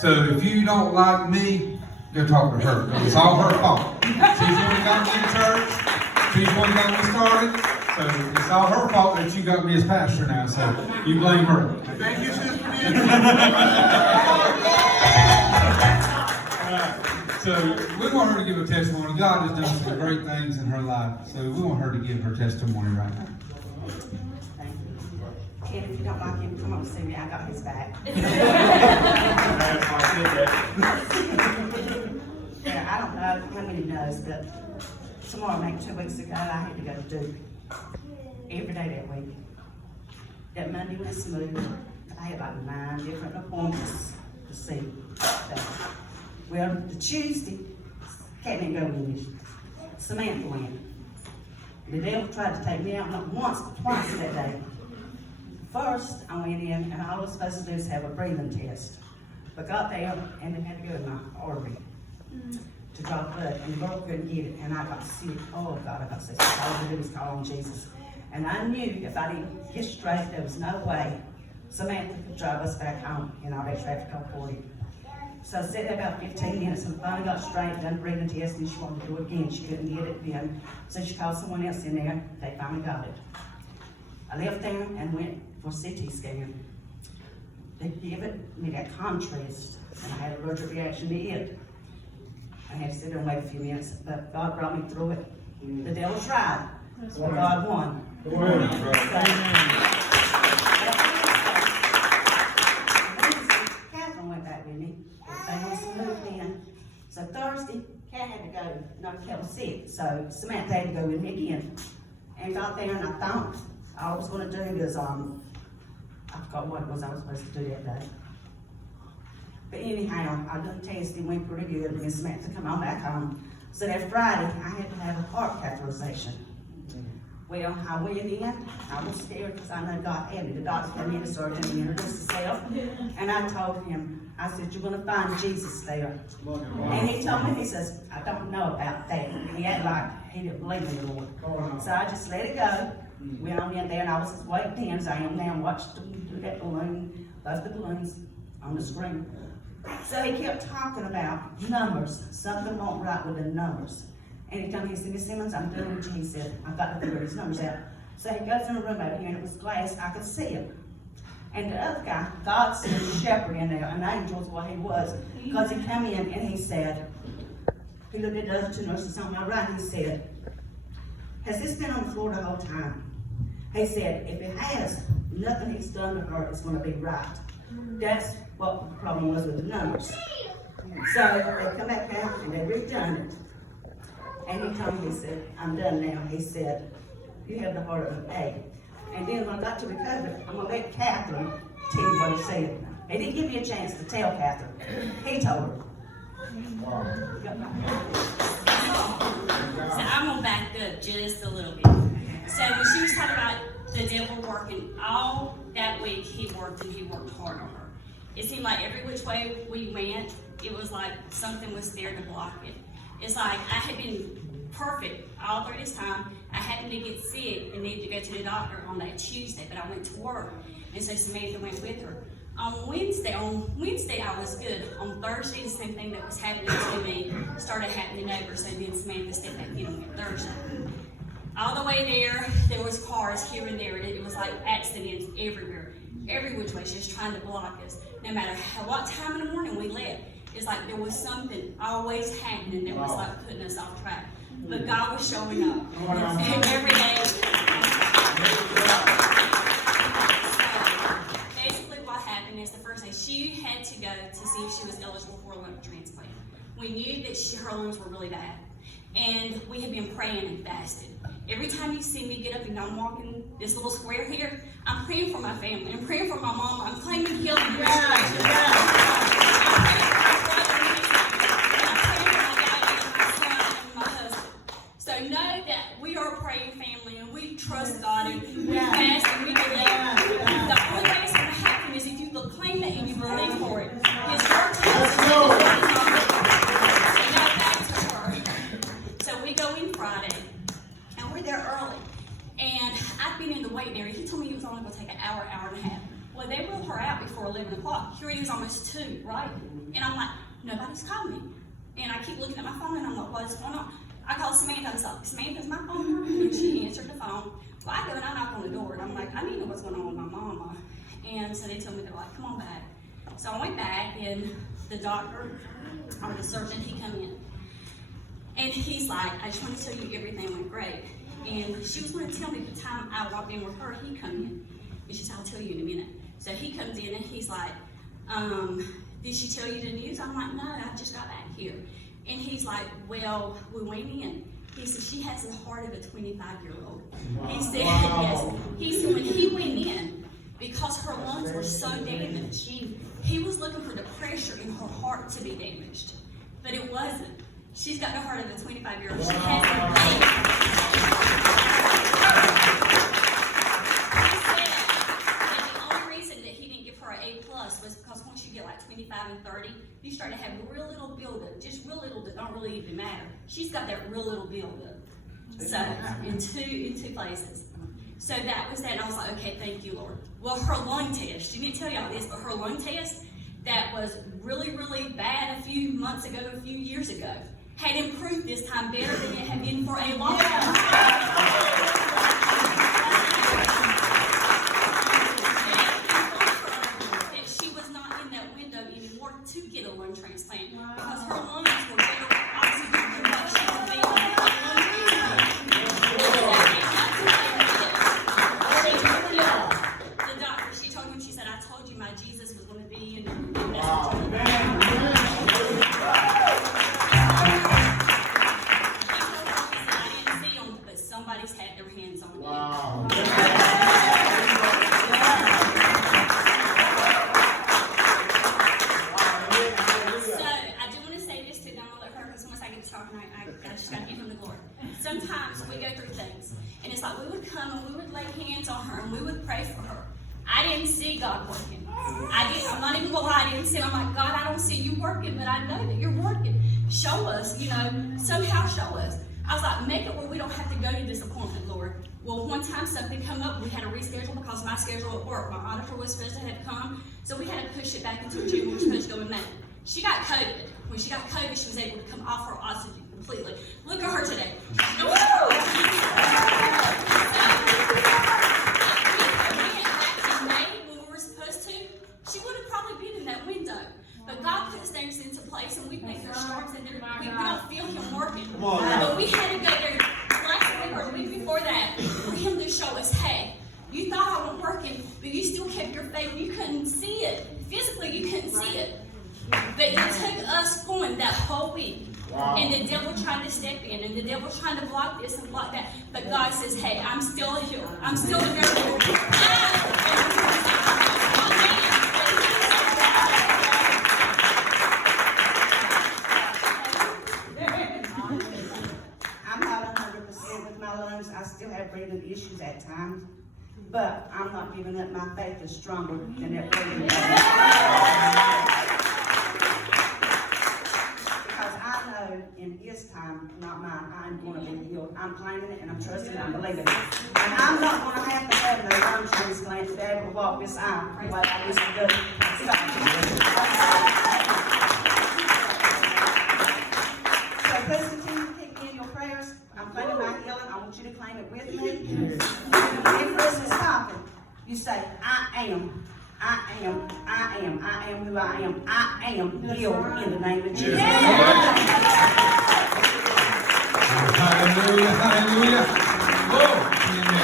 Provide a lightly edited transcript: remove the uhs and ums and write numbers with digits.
So if you don't like me, go talk to her. 'Cause it's all her fault. She's the one that got me in church. She's the one that got me started. So it's all her fault that you got me as pastor now. So you blame her. Thank you, Sister So we want her to give a testimony. God has done some great things in her life. So we want her to give her testimony right now. Thank you. And if you don't like him, come up and see me. I got his back. Yeah, I don't know how many knows, but tomorrow, like 2 weeks ago, I had to go to Duke every day that week. That Monday was smooth. I had like 9 different appointments to see. Well, the Tuesday, Cat didn't go with me. Samantha went. The devil tried to take me out not once, but twice that day. First, I went in, and all I was supposed to do is have a breathing test. But got there, and it had to go in my artery to draw blood, and the girl couldn't get it, and I got sick. Oh God, I got sick. All I could do was call on Jesus. And I knew if I didn't get straight, there was no way Samantha could drive us back home in all that traffic on 40. So I sat there about 15 minutes and finally got straight, done the breathing test, and she wanted to do it again. She couldn't get it then. So she called someone else in there. They finally got it. I left there and went for CT scan. They gave me that contrast, and I had an allergic reaction to it. I had to sit there and wait a few minutes, but God brought me through it. The devil tried, but God won. Catherine went back with me. They was moved in. So Thursday, Cat had to go, not Cat was sick, so Samantha had to go with me again. And got there and I thought all I was gonna do is, I forgot what it was I was supposed to do that day. But anyhow, I done tested, went pretty good, and Samantha come on back home. So that Friday, I had to have a heart catheterization. Well, I went in, I was scared because I know God had me. The doctor came in, the surgeon, and introduced himself. And I told him, I said, you're gonna find Jesus there. And he told me, he says, I don't know about that. He had like, he didn't believe in the Lord. So I just let it go. Went on in there, and I was as waiting in as I am now, and watched them do that balloon, both the balloons on the screen. So he kept talking about numbers, something won't right with the numbers. And he told me, he said, Miss Simmons, I'm doing what he said. I've got to figure these numbers out. So he goes in a room over here, and it was glass, I could see him. And the other guy, God sent a shepherd in there, an angel is what he was, because he came in and he said, he looked at the other 2 nurses on my right, and he said, has this been on the floor the whole time? He said, if it has, nothing he's done to her is going to be right. That's what the problem was with the numbers. So they come back out and they redone it. And he told me, he said, I'm done now. He said, you have the heart of an egg. And then when I got to recover, I'm going to let Catherine tell you what he said. He didn't give me a chance to tell Catherine. He told her. So I'm gonna back up just a little bit. So when she was talking about the devil working, all that week he worked and he worked hard on her. It seemed like every which way we went, it was like something was there to block it. It's like I had been perfect all through this time. I happened to get sick and needed to go to the doctor on that Tuesday, but I went to work. And so Samantha went with her. On Wednesday I was good. On Thursday, the same thing that was happening to me started happening over, so then Samantha stepped back in on Thursday. All the way there was cars here and there. It was like accidents everywhere. Every which way, just trying to block us. No matter what time in the morning we left, it's like there was something always happening that was like putting us off track. But God was showing up every day. Is the first day she had to go to see if she was eligible for a lung transplant. We knew that her lungs were really bad, and we had been praying and fasted. Every time you see me get up and I'm walking this little square here, I'm praying for my family. I'm praying for my mom. I'm claiming healing and restoration. I'm praying for my dad and my son and my husband. So know that we are a praying family, and we trust God, and we fast and we believe. The only way it's going to happen is if you claim it and you believe for it. His word tells us back to her. So we go in Friday, and we're there early. And I've been in the waiting area. He told me it was only going to take an hour, hour and a half. Well, they ruled her out before 11 o'clock. Here it is almost 2. And I'm like, nobody's called me. And I keep looking at my phone and I'm like, what's going on? I call Samantha, I was like, Samantha, is my phone working? And she answered the phone. Well, I go and I knock on the door and I'm like, I need to know what's going on with my mama. And so they told me, they're like, come on back. So I went back and the doctor, or the surgeon, he come in. And he's like, I just want to tell you everything went great. And she was going to tell me the time I walked in with her, he come in. And she said, I'll tell you in a minute. So he comes in and he's like, did she tell you the news? I'm like, no, I just got back here. And he's like, well, we went in. He said, she has the heart of a 25-year-old. He said, yes. He said, when he went in, because her lungs were so damaged, he was looking for the pressure in her heart to be damaged. But it wasn't. She's got the heart of a 25-year-old. She has the pain. He said that the only reason that he didn't give her an A+ was because once you get like 25 and 30, you start to have real little buildup, just real little that don't really even matter. She's got that real little buildup. So in two places. So that was that, and I was like, okay, thank you, Lord. Well, her lung test, she didn't tell y'all this, but her lung test that was really, really bad a few months ago, a few years ago, had improved this time better than it had been for a long time. That she was not in that window anymore to get a lung transplant because her lungs were better oxygen than what she was being on a lung transplant. The doctor, she told him, she said, I told you my Jesus was going to be in somebody's had their hands on you. Wow. So, I do want to say this too, and I'm going to let her, because once I get to talking, I just got to give him the glory. Sometimes we go through things, and it's like we would come and we would lay hands on her, and we would pray for her. I didn't see God working. I'm not even going to lie, I didn't see it. I'm like, God, I don't see you working, but I know that you're working. Show us, somehow show us. I was like, make it where we don't have to go to this appointment, Lord. Well, one time something come up, we had to reschedule because my schedule at work, my auditor was supposed to have come, so we had to push it back until June. We were supposed to go in May. She got COVID. When she got COVID, she was able to come off her oxygen completely. Look at her today. If we had back in May when we were supposed to, she would have probably been in that window. But God puts things into place, and we think there's storms, and we don't feel Him working. But we had to go there last week or the week before that for Him to show us, hey, you thought I wasn't working, but you still kept your faith. You couldn't see it. Physically, you couldn't see it. But it took us going that whole week. And the devil trying to step in, and the devil trying to block this and block that. But God says, hey, I'm still a healer. I'm still a miracle. I still have breathing issues at times, but I'm not giving up. My faith is stronger than that breathing. Because I know in His time, not mine, I'm going to be healed. I'm claiming it and I'm trusting it, I'm believing it. And I'm not going to have to have no lung transplant to be able to walk this aisle like I used to do. So please continue to keep me in your prayers. I'm claiming my healing. I want you to claim it with me. If Chris is talking, you say, I am who I am. I am healed in the name of Jesus. Hallelujah, hallelujah. Glory.